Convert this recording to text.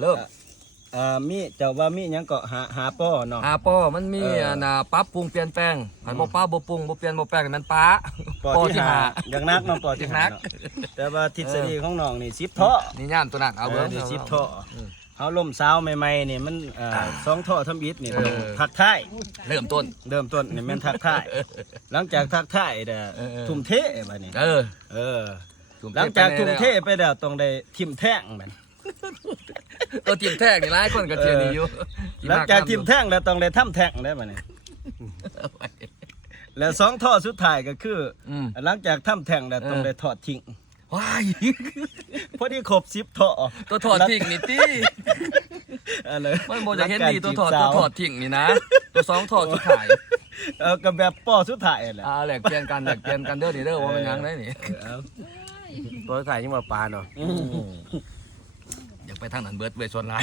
เริ่มมีเจ้าว่ามีหยังก็หาป้อเนาะป้อมันมีปรับปรุงเปลี่ยนแปลงหันบ่ป้าบ่ปรุงบ่เปลี่ยนบ่แปลงมันป้าป้อที่หาอย่างนักเนาะป้อที่หาแต่ว่าทฤษฎีของน้องนี่10ท่อนี่ย่านตัวนั้นเอาเบิ่งนี่10ท่อเฮาล่มสาวใหม่ๆนี่มัน2ท่อทำอิฐนี่ทักทายเริ่มต้นนี่แม่นทักทายหลังจากทักทายทุ่มเทบัดนี้หลังจากทุ่มเทไปแล้วต้องได้ทิ่มแท่งบัดตัวทีมแท่งนี่หลายคนก็เชื่อดีอยู่หลังจากทิ่มแท่งแล้วต้องได้ทำแท่งได้บัดนี้แล้ว2ท่อสุดท้ายก็คือหลังจากทำแท่งแล้วต้องได้ทอดทิ้งว้ายพอดีครบ10ท่อตัวถอดทิ้งนี่ติมันบ่จะเห็นดีตัวถอดทิ้งนี่นะตัว2ถอดสุดท้ายก็แบบป้อสุดท้ายแหละแหลกเปลี่ยนกันเด้อนี่เด้อว่ามันยังได้นี่ตัวถ่ายยังมาปลาเนาะอยากไปทางนั้นเบิดเวชวนหลาย